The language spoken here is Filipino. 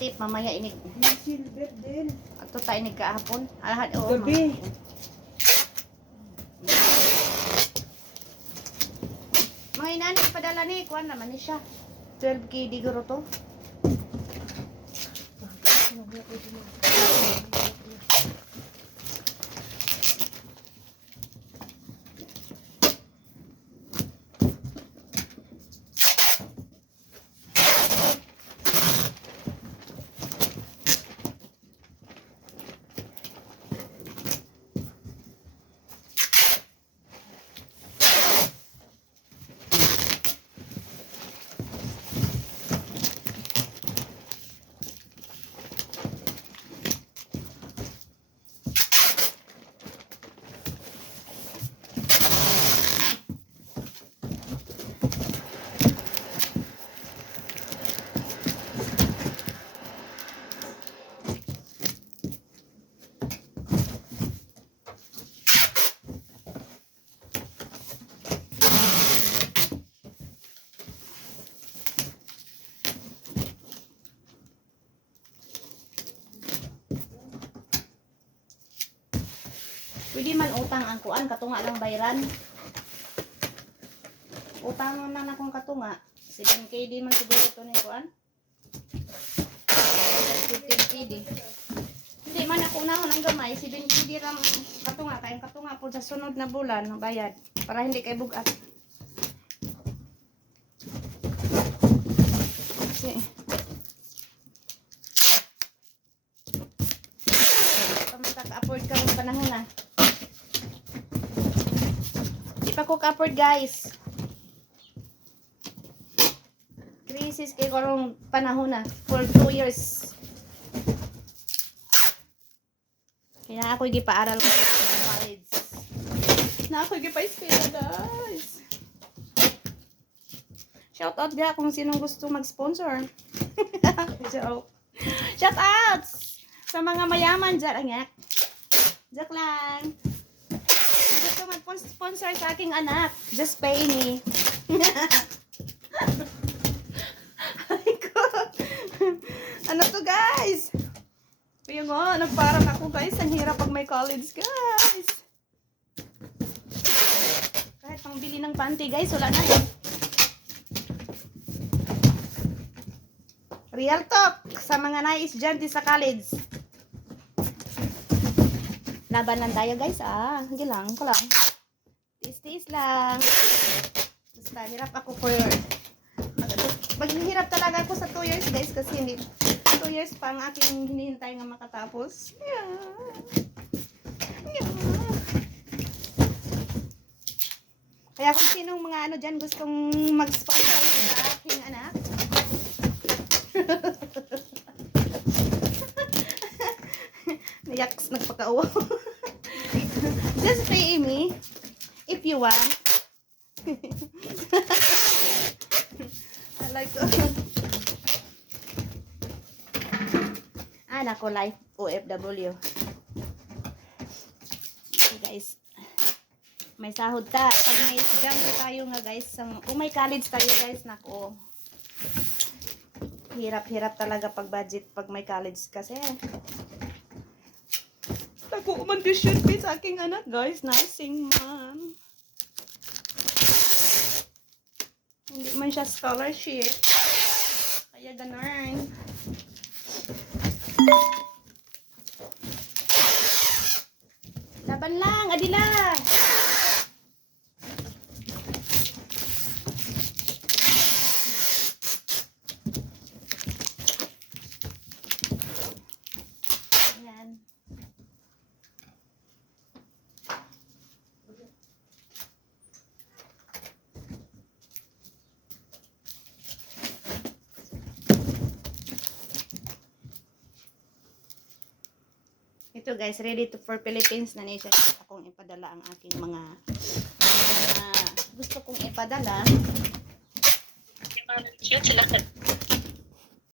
Tip mamaya inig. Silver din. Ato tayo inig kahapon. Alahad o. Gabi. Mga inani padala ni kuan naman ni siya. 12 KD guro to. Pwede man utang ang kuan katunga lang bayran. Utang man akong katunga. 7 KD man siguro to ni kuan. 15 KD. Hindi man ako unahon ang gamay, 7 KD ram katunga kay katunga po sa sunod na bulan bayad para hindi kay bugat. Kasi pamata ka-afford ka ng panahon na. Di pa ko ka-afford guys. Crisis kay karong panahon na for 2 years. Kaya ako gipaaral ko sa college. Na ako gipa-eskwela guys. Shout out ga kung sinong gusto mag-sponsor. Joke. Shout out sa mga mayaman dyan. Joke lang. Gusto mag-sponsor sa aking anak. Just pay me. Ano to guys? Kaya nga, nagparang ako guys. Ang hirap pag may college guys. Kahit pang bili ng panty guys, wala na eh. Real talk sa mga nais dyan sa college. Laban lang tayo guys ah. Hindi lang, ko lang. Tiis lang. Basta hirap ako for... Maghihirap talaga ako sa 2 years guys kasi hindi 2 years pa ang aking hinihintay nga makatapos. Yeah. Kaya kung sinong mga ano dyan gustong mag-sponsor sa aking anak. Yaks, nagpakauwa. Just pay me if you want. I like to. Nako, life OFW. Okay guys. May sahod ta. Pag may jam tayo nga guys. Kung may college tayo guys, nako. Hirap-hirap talaga pag budget pag may college kasi. Ako man tuition fee sa aking anak guys. Nursing man. Hindi man siya scholarship. Kaya ganun. Laban lang, adila. Ayan. Ito guys, ready to for Philippines na niya siya. Akong ipadala ang aking mga gusto kong ipadala. Cute sila.